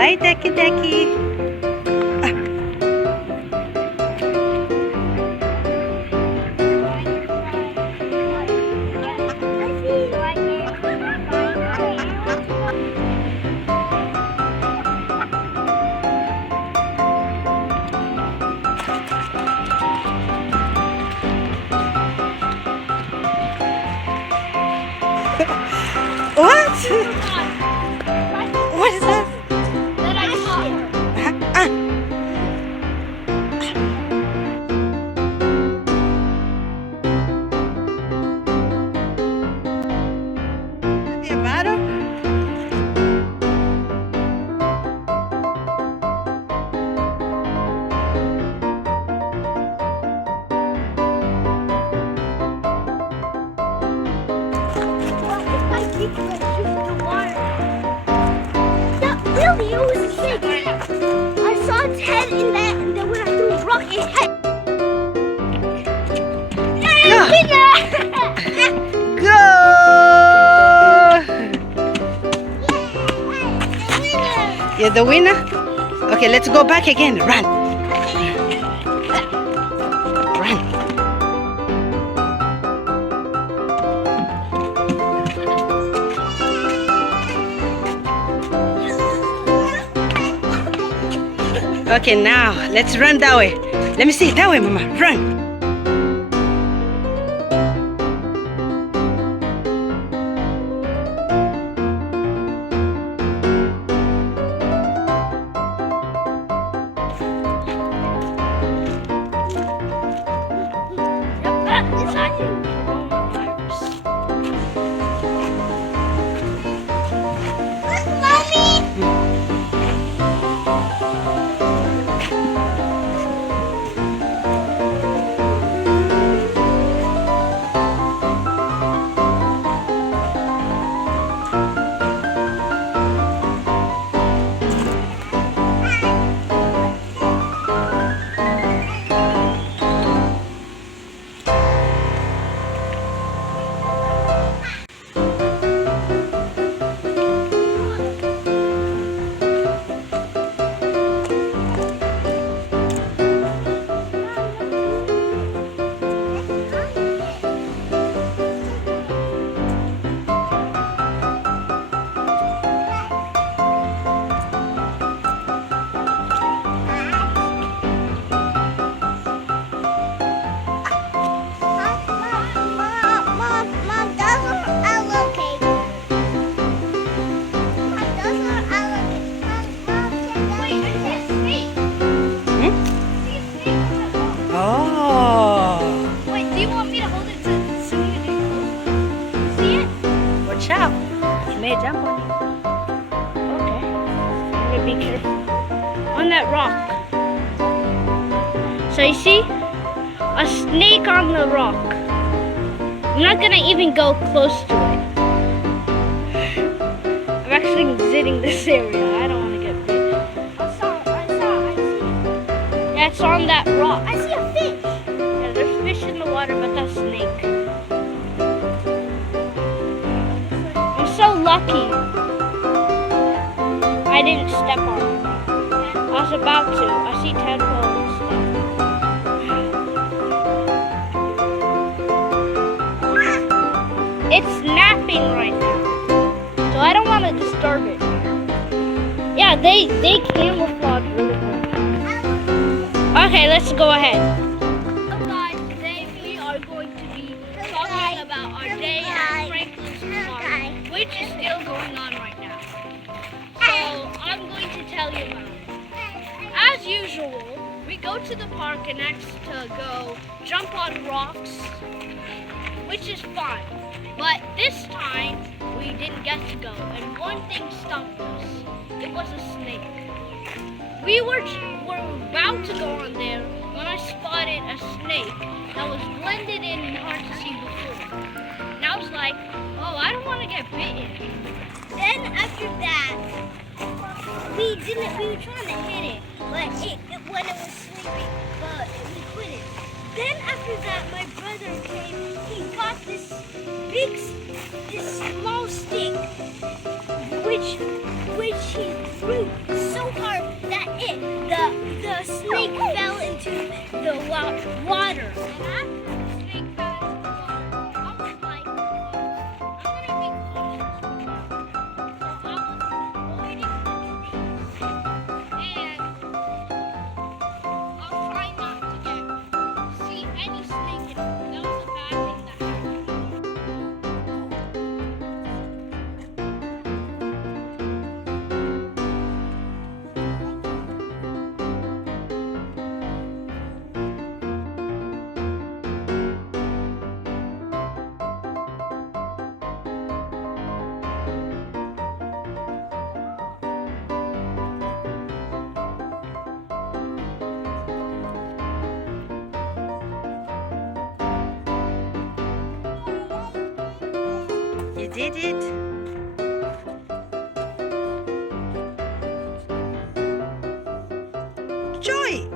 Bye, Decky Decky. What? What is that? That I saw. The bottom? Really, it was a snake. I saw its head in that, and then when I threw a rock, it hit. Go! You're the winner? Okay, let's go back again. Run. Run. Okay, now let's run that way. Let me see. That way, Mama. Run. Jump on it. Okay. I'm gonna be careful. On that rock. So you see? A snake on the rock. I'm not gonna even go close to it. I'm actually exiting this area. I don't wanna get bit. I see. Yeah, it's on that rock. I see a fish. Yeah, there's fish in the water, but that's snake. So lucky I didn't step on it. I was about to. I see tadpole and stuff. It's napping right now, so I don't want to disturb it. Yeah, they camouflage really well. Okay, let's go ahead. So guys, today we are going to be talking about our day at Franklin's Park, which is still going on right now. So I'm going to tell you about it. As usual, we go to the park and ask to go jump on rocks, which is fun. But this time, we didn't get to go, and one thing stopped us. It was a snake. We were about to go on there when I spotted a snake that was blended in and hard to see before. And I was like, oh, I don't want to get bitten. Then after that, we were trying to hit it, but when it was sleeping, but we couldn't. Then after that, my brother came, he got this small stick, which he threw so water. And after the snake fell into the water, I was like, I'm gonna be cautious with that. So I was avoiding the trees. And I'll try not to see any snake in it. That was a bad thing that happened. You did it. Joy,